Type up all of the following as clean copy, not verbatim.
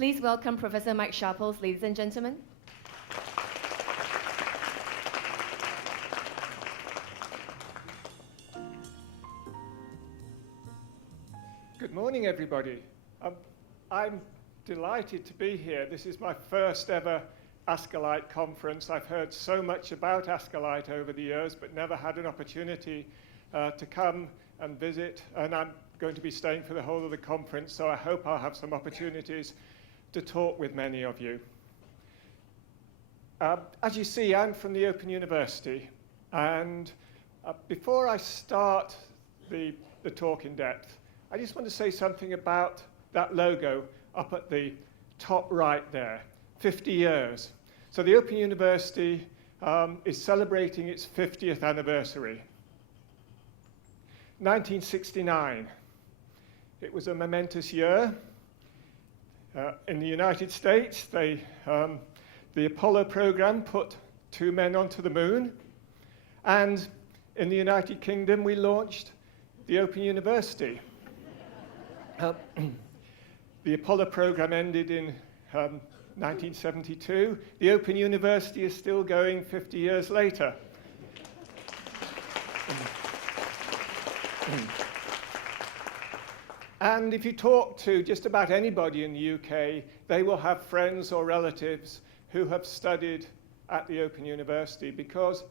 Please welcome Professor Mike Sharples, ladies and gentlemen. Good morning, everybody. I'm delighted to be here. This is my first ever ASCILITE conference. I've heard so much about ASCILITE over the years, but never had an opportunity to come and visit. And I'm going to be staying for the whole of the conference, so I hope I'll have some opportunities to talk with many of you. As you see, I'm from the Open University. And before I start the talk in depth, I just want to say something about that logo up at the top right there, 50 years. So the Open University is celebrating its 50th anniversary. 1969, it was a momentous year. In the United States, the Apollo program put 2 men onto the moon. And in the United Kingdom, we launched the Open University. The Apollo program ended in 1972. The Open University is still going 50 years later. And if you talk to just about anybody in the UK, they will have friends or relatives who have studied at the Open University, because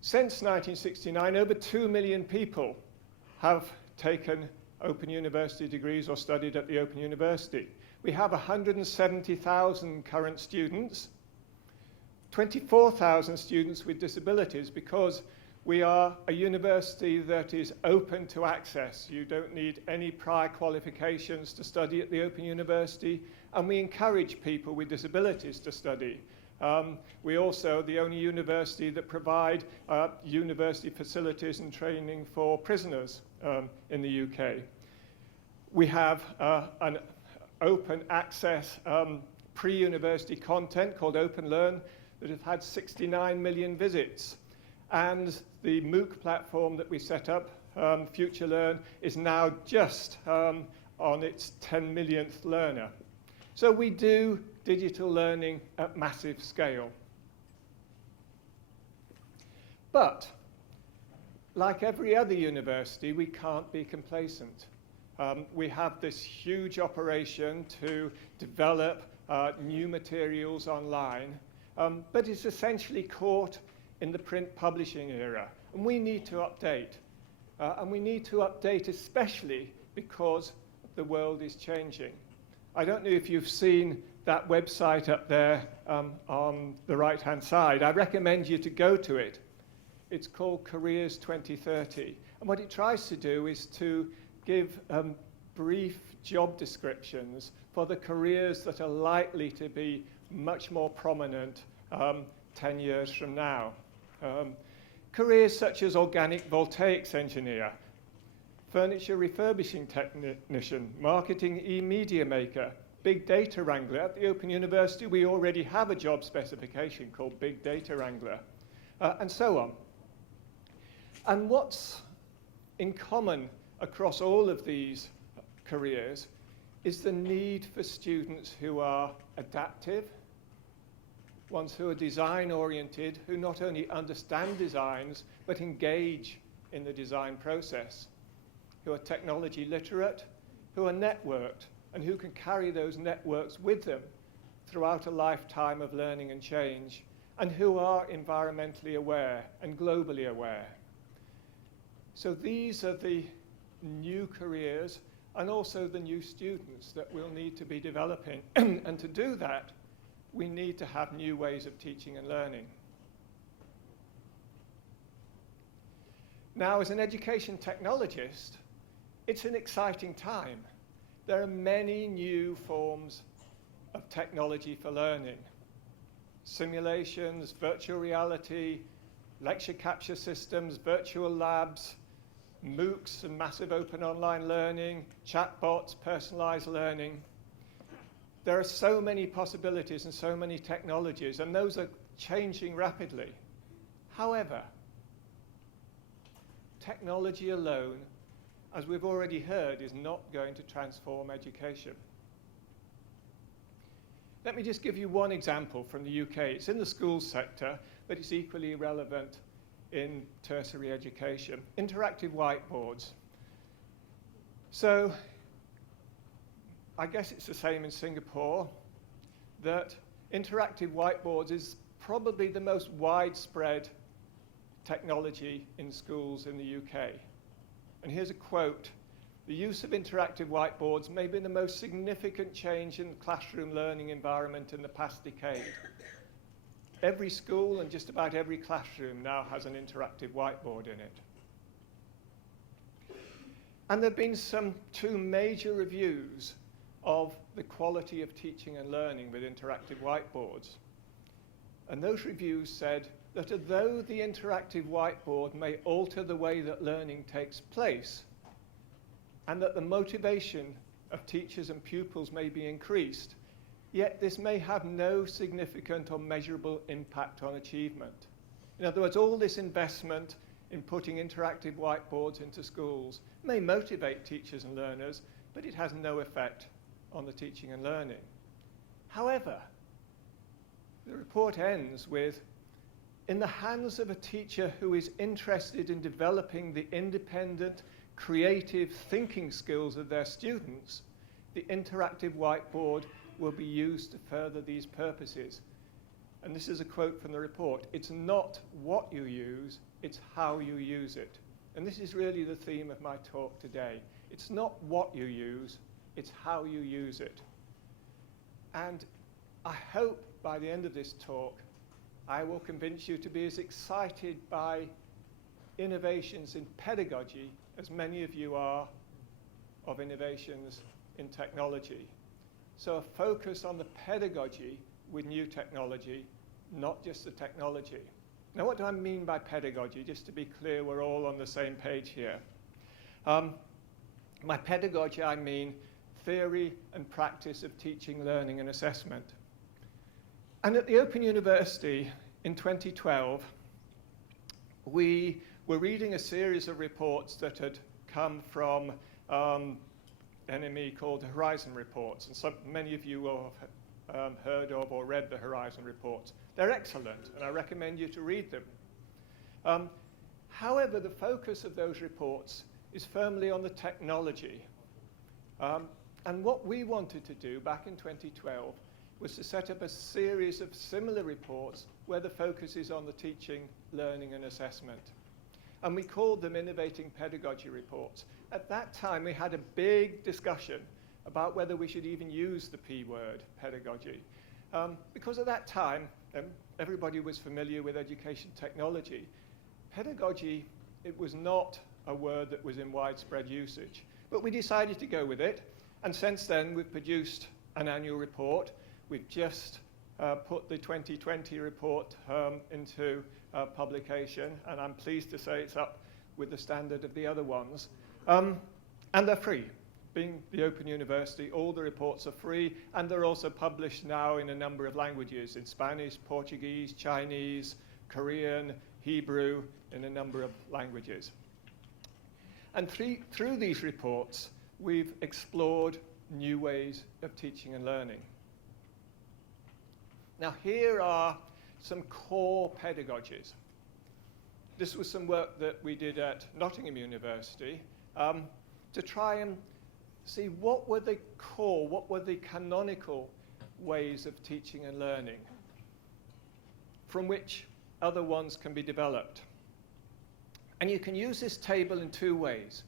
since 1969, over 2 million people have taken Open University degrees or studied at the Open University. We have 170,000 current students, 24,000 students with disabilities, because we are a university that is open to access. You don't need any prior qualifications to study at the Open University, and we encourage people with disabilities to study. We also are the only university that provide university facilities and training for prisoners in the UK. We have an open access pre-university content called Open Learn that have had 69 million visits. And the MOOC platform that we set up, Future Learn, is now just on its 10 millionth learner. So we do digital learning at massive scale. But like every other university, we can't be complacent. We have this huge operation to develop new materials online, but it's essentially caught in the print publishing era. And we need to update. And we need to update especially because the world is changing. I don't know if you've seen that website up there on the right-hand side. I recommend you to go to it. It's called Careers 2030. And what it tries to do is to give brief job descriptions for the careers that are likely to be much more prominent 10 years from now. Careers such as organic voltaics engineer, furniture refurbishing technician, marketing e-media maker, big data wrangler. At the Open University, we already have a job specification called Big Data Wrangler, and so on. And what's in common across all of these careers is the need for students who are adaptive, ones who are design-oriented, who not only understand designs, but engage in the design process, who are technology literate, who are networked, and who can carry those networks with them throughout a lifetime of learning and change, and who are environmentally aware and globally aware. So these are the new careers and also the new students that we'll need to be developing. And to do that, we need to have new ways of teaching and learning. Now, as an education technologist, it's an exciting time. There are many new forms of technology for learning. Simulations, virtual reality, lecture capture systems, virtual labs, MOOCs and massive open online learning, chatbots, personalized learning. There are so many possibilities and so many technologies, and those are changing rapidly. However, technology alone, as we've already heard, is not going to transform education. Let me just give you one example from the UK. It's in the schools sector, but it's equally relevant in tertiary education. Interactive whiteboards. So I guess it's the same in Singapore, that interactive whiteboards is probably the most widespread technology in schools in the UK. And here's a quote: "The use of interactive whiteboards may be the most significant change in the classroom learning environment in the past decade. Every school and just about every classroom now has an interactive whiteboard in it." And there have been two major reviews of the quality of teaching and learning with interactive whiteboards. And those reviews said that although the interactive whiteboard may alter the way that learning takes place, and that the motivation of teachers and pupils may be increased, yet this may have no significant or measurable impact on achievement. In other words, all this investment in putting interactive whiteboards into schools may motivate teachers and learners, but it has no effect on the teaching and learning. However, the report ends with, "In the hands of a teacher who is interested in developing the independent, creative thinking skills of their students, the interactive whiteboard will be used to further these purposes." And this is a quote from the report: "It's not what you use, it's how you use it." And this is really the theme of my talk today. It's not what you use, it's how you use it. And I hope by the end of this talk, I will convince you to be as excited by innovations in pedagogy as many of you are of innovations in technology. So a focus on the pedagogy with new technology, not just the technology. Now, what do I mean by pedagogy? Just to be clear, we're all on the same page here. By pedagogy, I mean theory and practice of teaching, learning, and assessment. And at the Open University in 2012, we were reading a series of reports that had come from NME called the Horizon Reports. And many of you will have heard of or read the Horizon Reports. They're excellent, and I recommend you to read them. However, the focus of those reports is firmly on the technology. And what we wanted to do back in 2012 was to set up a series of similar reports where the focus is on the teaching, learning, and assessment. And we called them Innovating Pedagogy Reports. At that time, we had a big discussion about whether we should even use the P word, pedagogy. Because at that time, everybody was familiar with education technology. Pedagogy, it was not a word that was in widespread usage. But we decided to go with it. And since then, we've produced an annual report. We've just put the 2020 report into publication, and I'm pleased to say it's up with the standard of the other ones. And they're free. Being the Open University, all the reports are free, and they're also published now in a number of languages, in Spanish, Portuguese, Chinese, Korean, Hebrew, in a number of languages. And through these reports, we've explored new ways of teaching and learning. Now, here are some core pedagogies. This was some work that we did at Nottingham University to try and see what were the core, what were the canonical ways of teaching and learning from which other ones can be developed. And you can use this table in two ways.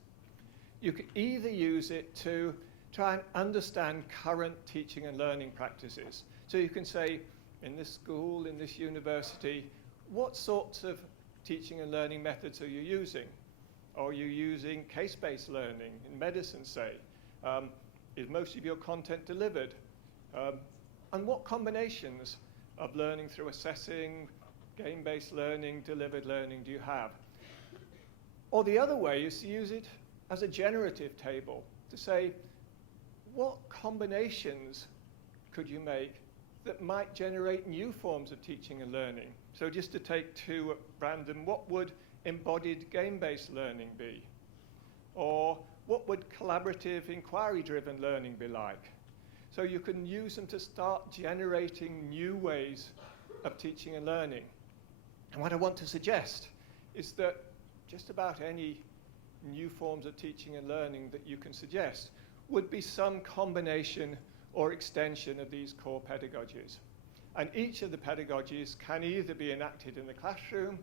You can either use it to try and understand current teaching and learning practices. So you can say, in this school, in this university, what sorts of teaching and learning methods are you using? Are you using case-based learning in medicine, say? Is most of your content delivered? And what combinations of learning through assessing, game-based learning, delivered learning do you have? Or the other way is to use it as a generative table to say, what combinations could you make that might generate new forms of teaching and learning? So just to take two at random, what would embodied game-based learning be? Or what would collaborative inquiry-driven learning be like? So you can use them to start generating new ways of teaching and learning. And what I want to suggest is that just about any new forms of teaching and learning that you can suggest would be some combination or extension of these core pedagogies. And each of the pedagogies can either be enacted in the classroom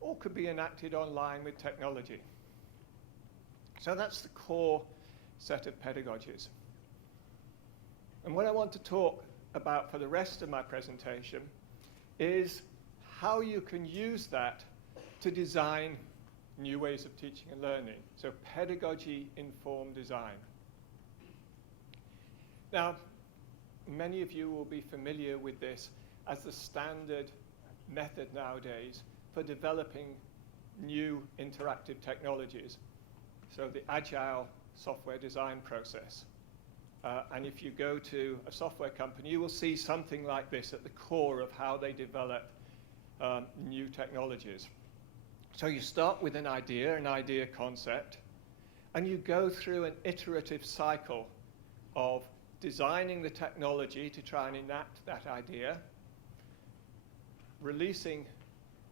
or could be enacted online with technology. So that's the core set of pedagogies. And what I want to talk about for the rest of my presentation is how you can use that to design new ways of teaching and learning. So pedagogy-informed design. Now, many of you will be familiar with this as the standard method nowadays for developing new interactive technologies. So the agile software design process. And if you go to a software company, you will see something like this at the core of how they develop new technologies. So you start with an idea concept, and you go through an iterative cycle of designing the technology to try and enact that idea, releasing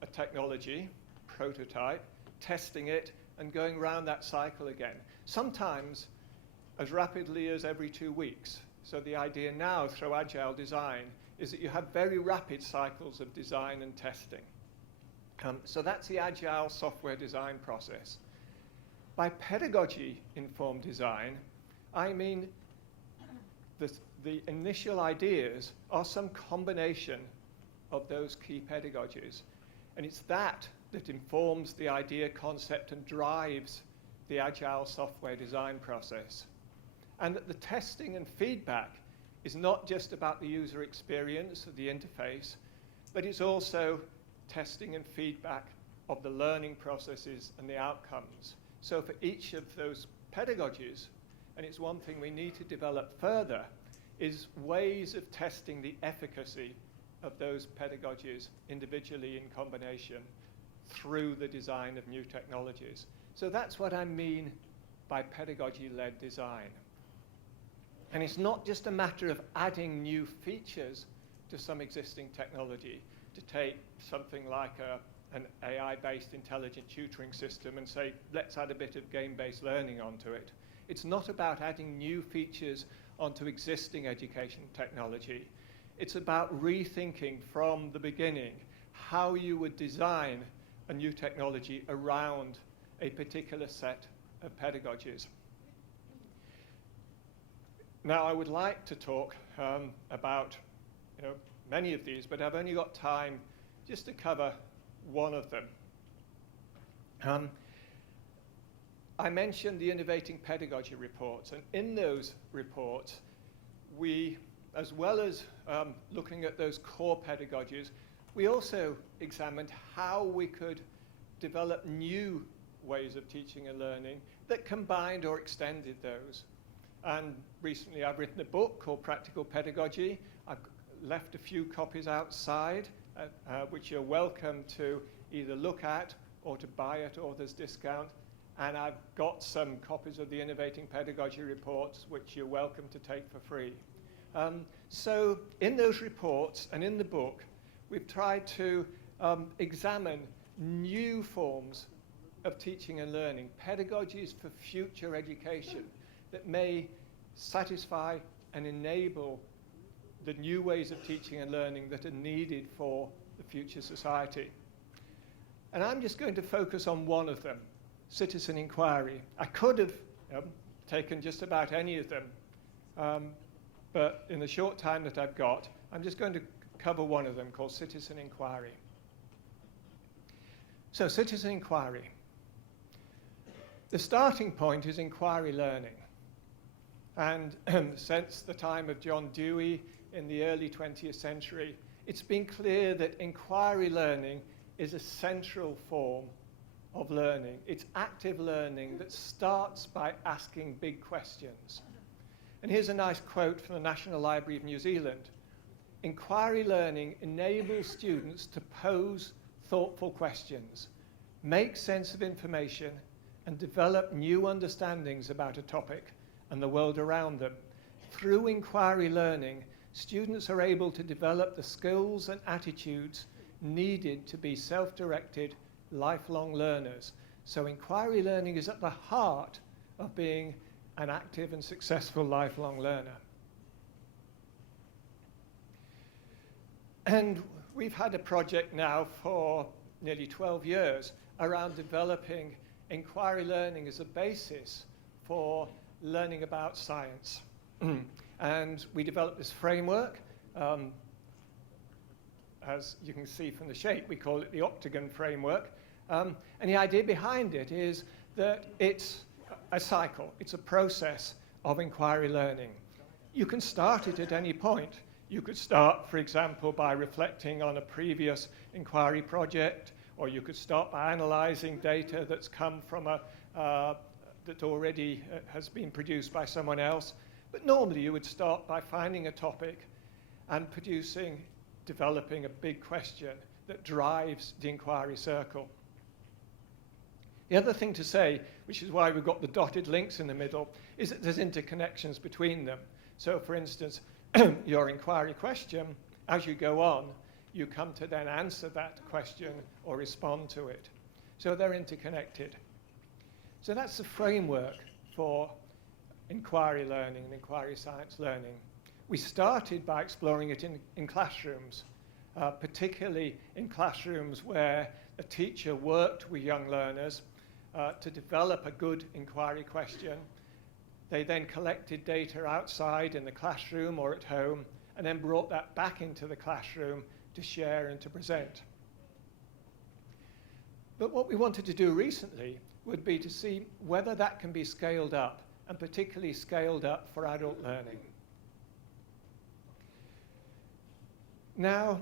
a technology, prototype, testing it, and going around that cycle again. Sometimes as rapidly as every 2 weeks. So the idea now through agile design is that you have very rapid cycles of design and testing. So that's the agile software design process. By pedagogy-informed design, I mean the initial ideas are some combination of those key pedagogies. And it's that informs the idea concept and drives the agile software design process. And that the testing and feedback is not just about the user experience of the interface, but it's also testing and feedback of the learning processes and the outcomes. So for each of those pedagogies, and it's one thing we need to develop further, is ways of testing the efficacy of those pedagogies individually in combination through the design of new technologies. So that's what I mean by pedagogy-led design. And it's not just a matter of adding new features to some existing technology, to take something like an AI-based intelligent tutoring system and say, let's add a bit of game-based learning onto it. It's not about adding new features onto existing education technology. It's about rethinking from the beginning how you would design a new technology around a particular set of pedagogies. Now, I would like to talk about many of these, but I've only got time just to cover one of them. I mentioned the Innovating Pedagogy reports, and in those reports, we, as well as looking at those core pedagogies, we also examined how we could develop new ways of teaching and learning that combined or extended those. And recently I've written a book called Practical Pedagogy. I've left a few copies outside, which you're welcome to either look at or to buy at author's discount. And I've got some copies of the Innovating Pedagogy reports, which you're welcome to take for free. So in those reports and in the book, we've tried to examine new forms of teaching and learning, pedagogies for future education that may satisfy and enable the new ways of teaching and learning that are needed for the future society. And I'm just going to focus on one of them, citizen inquiry. I could have taken just about any of them, but in the short time that I've got, I'm just going to cover one of them called citizen inquiry. So citizen inquiry. The starting point is inquiry learning. And since the time of John Dewey in the early 20th century, it's been clear that inquiry learning is a central form of learning. It's active learning that starts by asking big questions. And here's a nice quote from the National Library of New Zealand. Inquiry learning enables students to pose thoughtful questions, make sense of information, and develop new understandings about a topic and the world around them. through inquiry learning, students are able to develop the skills and attitudes needed to be self-directed, lifelong learners. So inquiry learning is at the heart of being an active and successful lifelong learner. And we've had a project now for nearly 12 years around developing inquiry learning as a basis for learning about science. And we developed this framework. As you can see from the shape, we call it the octagon framework. And the idea behind it is that it's a cycle. It's a process of inquiry learning. You can start it at any point. You could start, for example, by reflecting on a previous inquiry project, or you could start by analyzing data that's come from that already has been produced by someone else. But normally you would start by finding a topic and developing a big question that drives the inquiry circle. The other thing to say, which is why we've got the dotted links in the middle, is that there's interconnections between them. So for instance, your inquiry question, as you go on, you come to then answer that question or respond to it. So they're interconnected. So that's the framework for inquiry learning and inquiry science learning. We started by exploring it in classrooms, particularly in classrooms where a teacher worked with young learners to develop a good inquiry question. They then collected data outside in the classroom or at home and then brought that back into the classroom to share and to present. But what we wanted to do recently would be to see whether that can be scaled up, and particularly scaled up for adult learning. Now,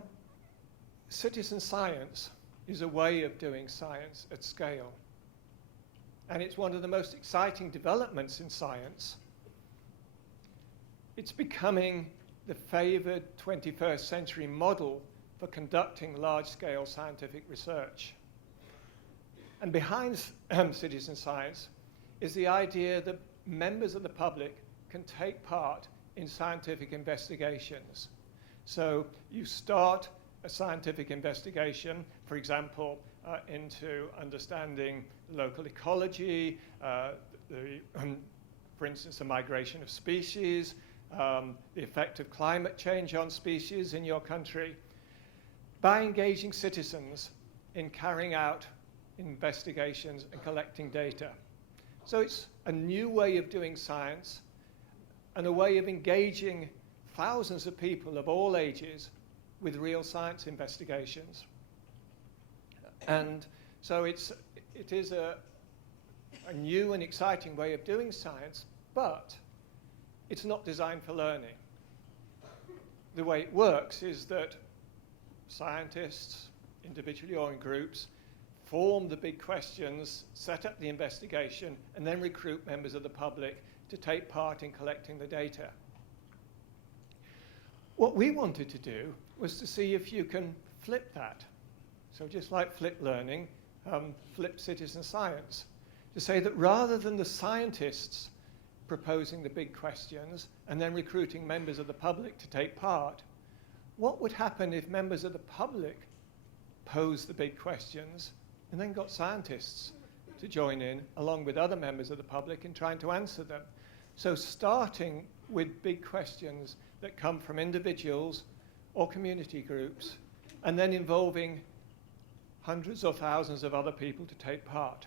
citizen science is a way of doing science at scale. And it's one of the most exciting developments in science. It's becoming the favored 21st century model for conducting large-scale scientific research. And behind citizen science is the idea that members of the public can take part in scientific investigations. So you start a scientific investigation, for example, into understanding local ecology, for instance, the migration of species, the effect of climate change on species in your country, by engaging citizens in carrying out investigations and collecting data. So it's a new way of doing science and a way of engaging thousands of people of all ages with real science investigations. And so it is a new and exciting way of doing science, but it's not designed for learning. The way it works is that scientists, individually or in groups, form the big questions, set up the investigation, and then recruit members of the public to take part in collecting the data. What we wanted to do was to see if you can flip that. So just like flip learning, flip citizen science. To say that rather than the scientists proposing the big questions and then recruiting members of the public to take part, what would happen if members of the public posed the big questions and then got scientists to join in along with other members of the public in trying to answer them? So starting with big questions that come from individuals or community groups and then involving hundreds or thousands of other people to take part.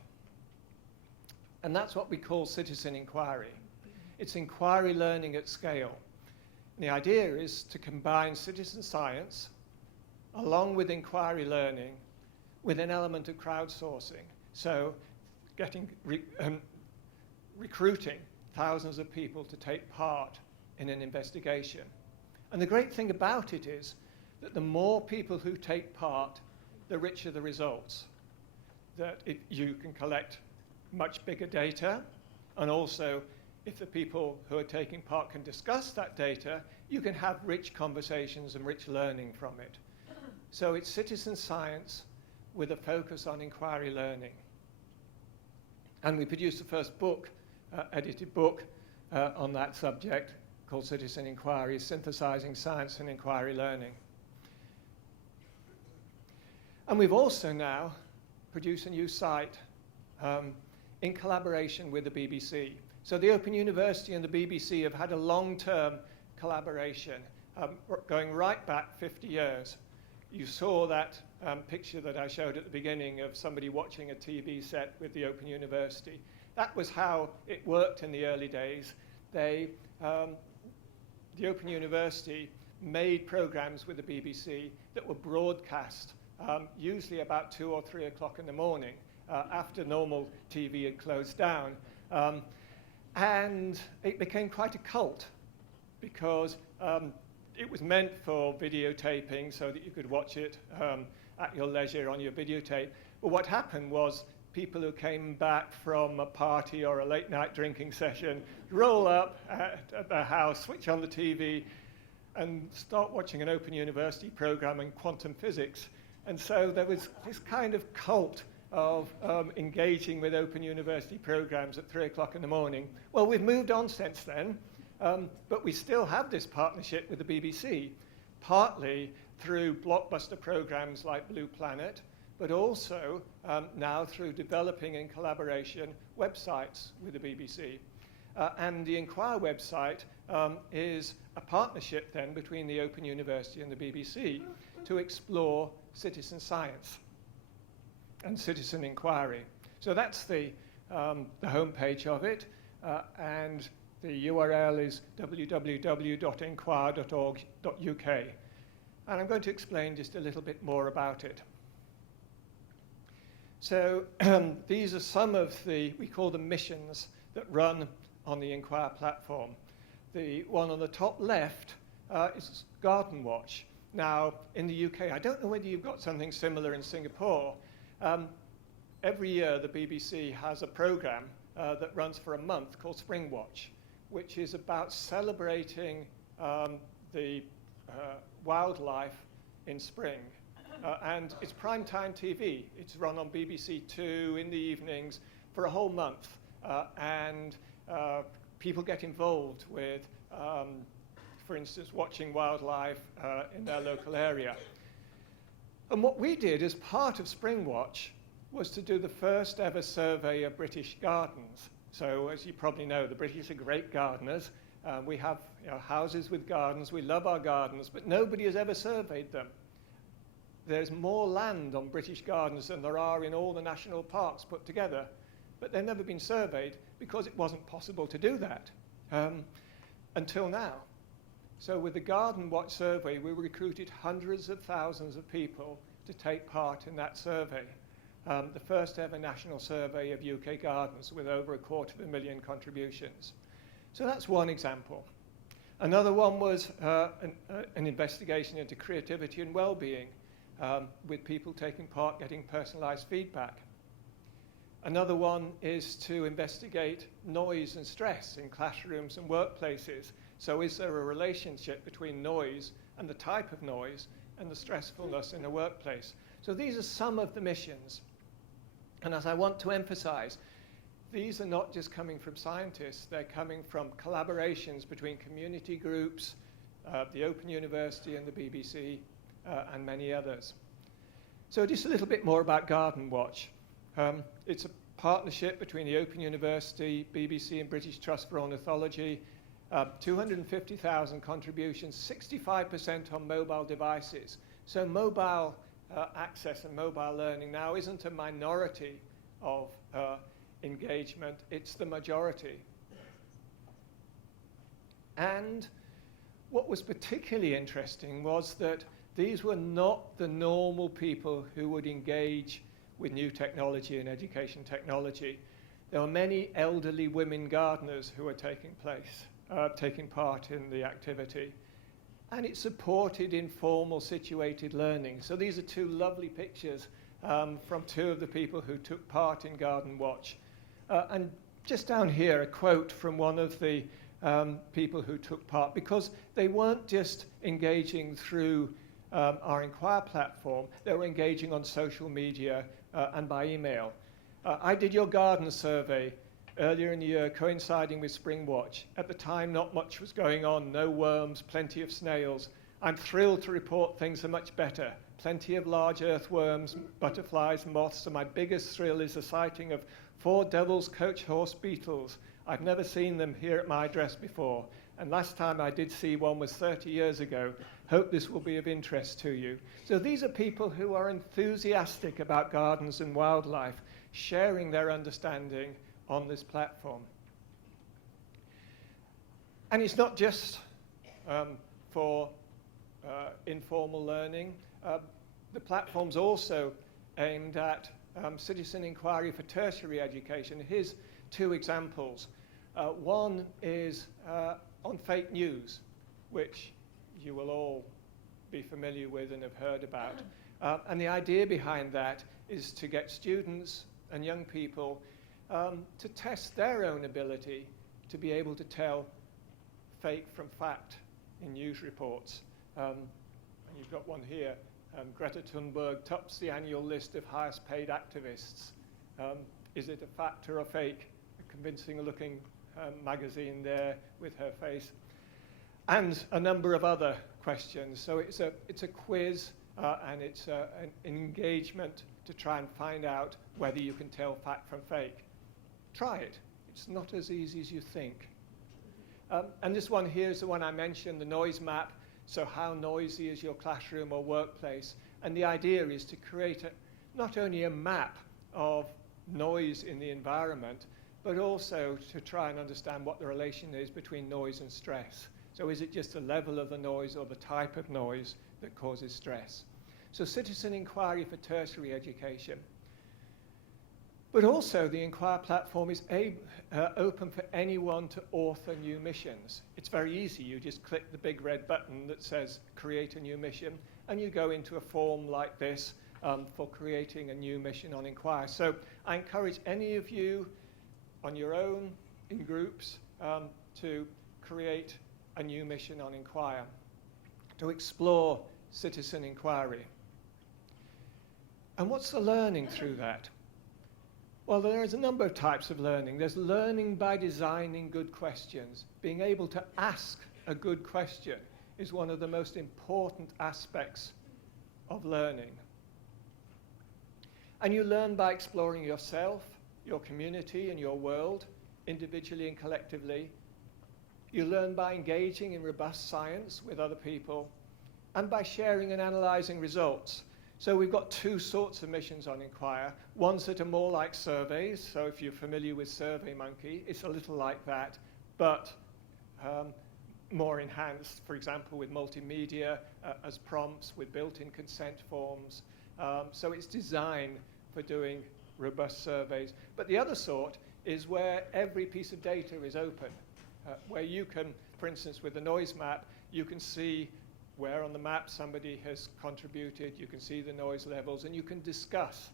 And that's what we call citizen inquiry. It's inquiry learning at scale. And the idea is to combine citizen science along with inquiry learning with an element of crowdsourcing. So recruiting thousands of people to take part in an investigation. And the great thing about it is that the more people who take part, the richer the results. That you can collect much bigger data, and also if the people who are taking part can discuss that data, you can have rich conversations and rich learning from it. So it's citizen science with a focus on inquiry learning. And we produced the first book, edited book, on that subject called Citizen Inquiry, Synthesizing Science and Inquiry Learning. And we've also now produced a new site in collaboration with the BBC. So the Open University and the BBC have had a long-term collaboration going right back 50 years. You saw that picture that I showed at the beginning of somebody watching a TV set with the Open University. That was how it worked in the early days. The Open University made programs with the BBC that were broadcast usually about 2 or 3 o'clock in the morning after normal TV had closed down. And it became quite a cult because it was meant for videotaping so that you could watch it at your leisure on your videotape. But what happened was people who came back from a party or a late night drinking session roll up at their house, switch on the TV, and start watching an Open University program in quantum physics. And so there was this kind of cult of engaging with Open University programs at 3 o'clock in the morning. Well, we've moved on since then, but we still have this partnership with the BBC, partly through blockbuster programs like Blue Planet, but also now through developing in collaboration websites with the BBC. And the Inquire website is a partnership then between the Open University and the BBC to explore citizen science and citizen inquiry. So that's the homepage of it, and the URL is www.inquire.org.uk. And I'm going to explain just a little bit more about it. So these are some of the, we call them missions, that run on the Inquire platform. The one on the top left is Garden Watch. Now, in the UK, I don't know whether you've got something similar in Singapore. Every year, the BBC has a program that runs for a month called Spring Watch, which is about celebrating the wildlife in spring. And it's primetime TV. It's run on BBC Two in the evenings for a whole month. And people get involved with, for instance, watching wildlife in their local area. And what we did as part of Spring Watch was to do the first ever survey of British gardens. So as you probably know, the British are great gardeners. We have houses with gardens. We love our gardens, but nobody has ever surveyed them. There's more land on British gardens than there are in all the national parks put together, but they've never been surveyed because it wasn't possible to do that until now. So with the Garden Watch survey, we recruited hundreds of thousands of people to take part in that survey. The first ever national survey of UK gardens with over 250,000 contributions. So that's one example. Another one was an investigation into creativity and well-being with people taking part, getting personalized feedback. Another one is to investigate noise and stress in classrooms and workplaces. So is there a relationship between noise and the type of noise and the stressfulness in the workplace? So these are some of the missions. And as I want to emphasize, these are not just coming from scientists, they're coming from collaborations between community groups, the Open University and the BBC, and many others. So just a little bit more about Garden Watch. It's a partnership between the Open University, BBC and British Trust for Ornithology, 250,000 contributions, 65% on mobile devices. So mobile access and mobile learning now isn't a minority of engagement, it's the majority. And what was particularly interesting was that these were not the normal people who would engage with new technology and education technology. There were many elderly women gardeners who were taking part in the activity. And it supported informal situated learning. So these are two lovely pictures from two of the people who took part in Garden Watch. And just down here, a quote from one of the people who took part, because they weren't just engaging through our Inquire platform, they were engaging on social media and by email. I did your garden survey. earlier in the year, coinciding with Spring Watch. At the time, not much was going on, no worms, plenty of snails. I'm thrilled to report things are much better. Plenty of large earthworms, butterflies, moths, and my biggest thrill is the sighting of 4 devil's coach horse beetles. I've never seen them here at my address before, and last time I did see one was 30 years ago. Hope this will be of interest to you. So these are people who are enthusiastic about gardens and wildlife, sharing their understanding on this platform. And it's not just for informal learning. The platform's also aimed at citizen inquiry for tertiary education. Here's 2 examples. One is on fake news, which you will all be familiar with and have heard about. And the idea behind that is to get students and young people to test their own ability to be able to tell fake from fact in news reports. And you've got one here. Greta Thunberg tops the annual list of highest paid activists. Is it a fact or a fake? A convincing looking magazine there with her face. And a number of other questions. So it's a quiz and it's an engagement to try and find out whether you can tell fact from fake. Try it. It's not as easy as you think. And this one here is the one I mentioned, the noise map. So how noisy is your classroom or workplace? And the idea is to create not only a map of noise in the environment, but also to try and understand what the relation is between noise and stress. So is it just the level of the noise or the type of noise that causes stress? So citizen inquiry for tertiary education. But also the Inquire platform is open for anyone to author new missions. It's very easy. You just click the big red button that says create a new mission, and you go into a form like this for creating a new mission on Inquire. So I encourage any of you on your own, in groups, to create a new mission on Inquire, to explore citizen inquiry. And what's the learning through that? Well, there is a number of types of learning. There's learning by designing good questions. Being able to ask a good question is one of the most important aspects of learning. And you learn by exploring yourself, your community, and your world, individually and collectively. You learn by engaging in robust science with other people, and by sharing and analyzing results. So we've got 2 sorts of missions on Inquire. Ones that are more like surveys. So if you're familiar with SurveyMonkey, it's a little like that, but more enhanced, for example, with multimedia as prompts, with built-in consent forms. So it's designed for doing robust surveys. But the other sort is where every piece of data is open, where you can, for instance, with the noise map, you can see where on the map somebody has contributed, you can see the noise levels, and you can discuss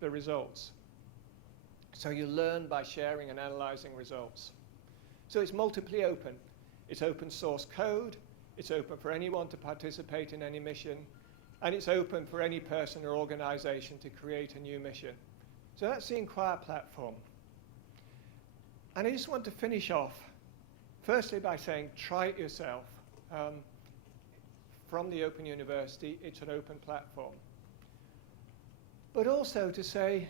the results. So you learn by sharing and analyzing results. So it's multiply open. It's open source code, it's open for anyone to participate in any mission, and it's open for any person or organization to create a new mission. So that's the Inquire platform. And I just want to finish off, firstly by saying, try it yourself. From the Open University, it's an open platform. But also to say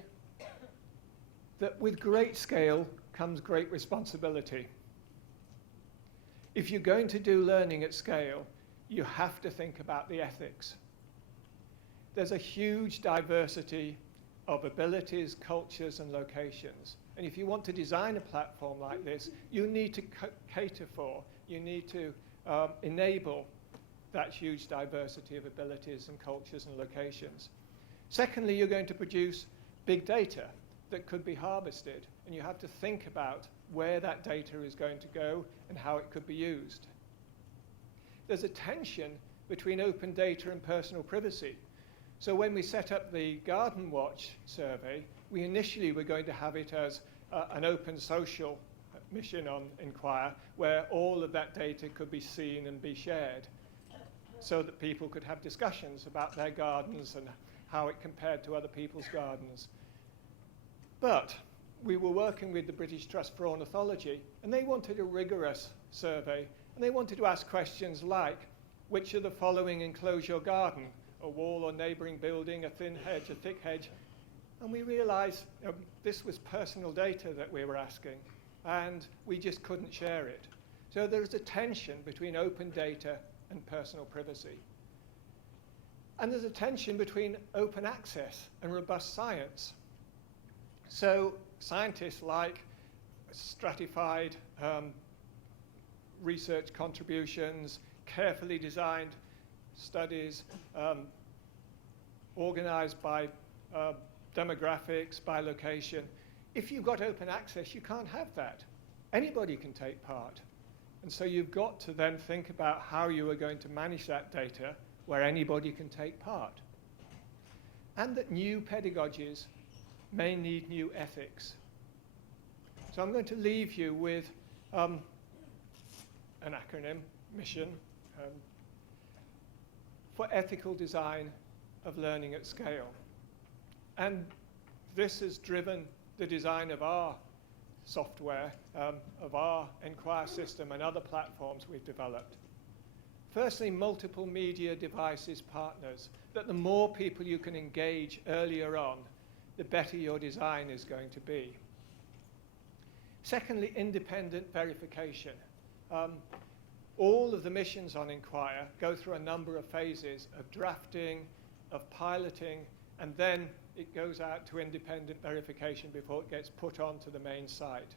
that with great scale comes great responsibility. If you're going to do learning at scale, you have to think about the ethics. There's a huge diversity of abilities, cultures, and locations. And if you want to design a platform like this, you need to cater for, you need to enable that huge diversity of abilities and cultures and locations. Secondly, you're going to produce big data that could be harvested, and you have to think about where that data is going to go and how it could be used. There's a tension between open data and personal privacy. So when we set up the Garden Watch survey, we initially were going to have it as an open social mission on Inquire, where all of that data could be seen and be shared, so that people could have discussions about their gardens and how it compared to other people's gardens. But we were working with the British Trust for Ornithology, and they wanted a rigorous survey, and they wanted to ask questions like, which of the following enclose your garden? A wall or neighbouring building, a thin hedge, a thick hedge? And we realised this was personal data that we were asking, and we just couldn't share it. So there's a tension between open data and personal privacy. And there's a tension between open access and robust science. So scientists like stratified research contributions, carefully designed studies, organized by demographics, by location. If you've got open access, you can't have that. Anybody can take part. And so you've got to then think about how you are going to manage that data where anybody can take part. And that new pedagogies may need new ethics. So I'm going to leave you with an acronym, mission, for ethical design of learning at scale. And this has driven the design of our software, of our Enquire system and other platforms we've developed. Firstly, multiple media devices partners, that the more people you can engage earlier on, the better your design is going to be. Secondly, independent verification. All of the missions on Enquire go through a number of phases of drafting, of piloting, and then it goes out to independent verification before it gets put onto the main site.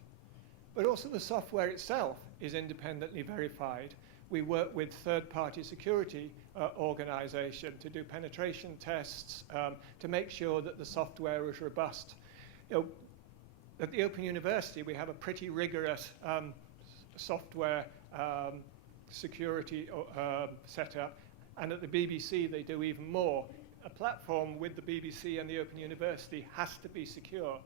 But also the software itself is independently verified. We work with third-party security organization to do penetration tests to make sure that the software is robust. You know, at the Open University, we have a pretty rigorous software security setup, and at the BBC, they do even more. A platform with the BBC and the Open University has to be secure.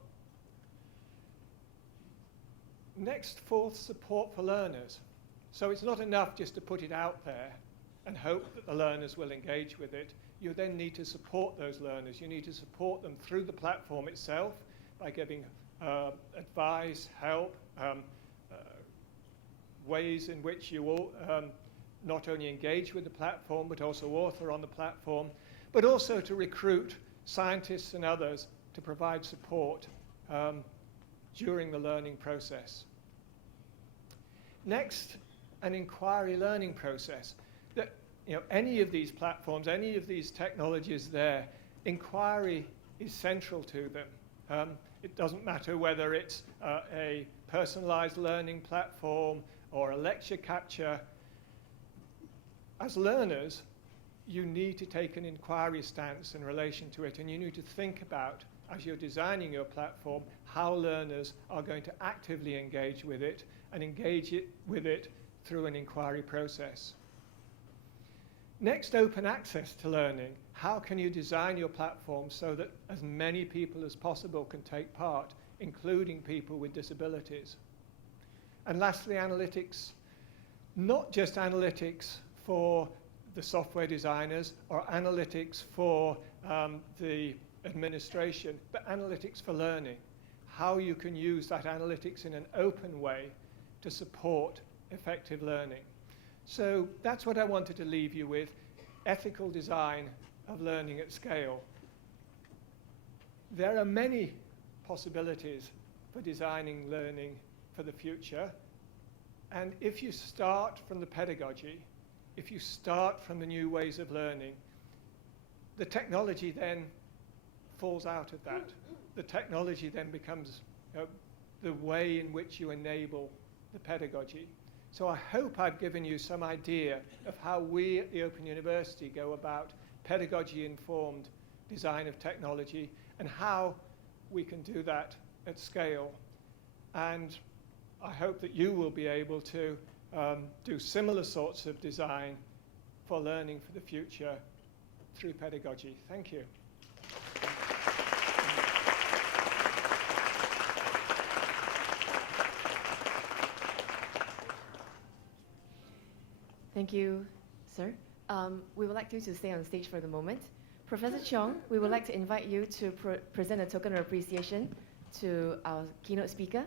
Next, fourth, support for learners. So it's not enough just to put it out there and hope that the learners will engage with it. You then need to support those learners. You need to support them through the platform itself by giving advice, help, ways in which you all not only engage with the platform but also author on the platform, but also to recruit scientists and others to provide support during the learning process. Next, an inquiry learning process. That, you know, any of these platforms, any of these technologies there, inquiry is central to them. It doesn't matter whether it's a personalized learning platform or a lecture capture. As learners, you need to take an inquiry stance in relation to it, and you need to think about, as you're designing your platform, how learners are going to actively engage with it and engage with it through an inquiry process. Next, open access to learning. How can you design your platform so that as many people as possible can take part, including people with disabilities? And lastly, analytics. Not just analytics for the software designers or analytics for the administration, but analytics for learning. How you can use that analytics in an open way to support effective learning. So that's what I wanted to leave you with, ethical design of learning at scale. There are many possibilities for designing learning for the future, and if you start from the pedagogy, if you start from the new ways of learning, the technology then falls out of that. The technology then becomes the way in which you enable the pedagogy. So I hope I've given you some idea of how we at the Open University go about pedagogy-informed design of technology and how we can do that at scale. And I hope that you will be able to do similar sorts of design for learning for the future through pedagogy. Thank you. Thank you, sir. We would like you to stay on stage for the moment. Professor Cheong, we would like to invite you to present a token of appreciation to our keynote speaker,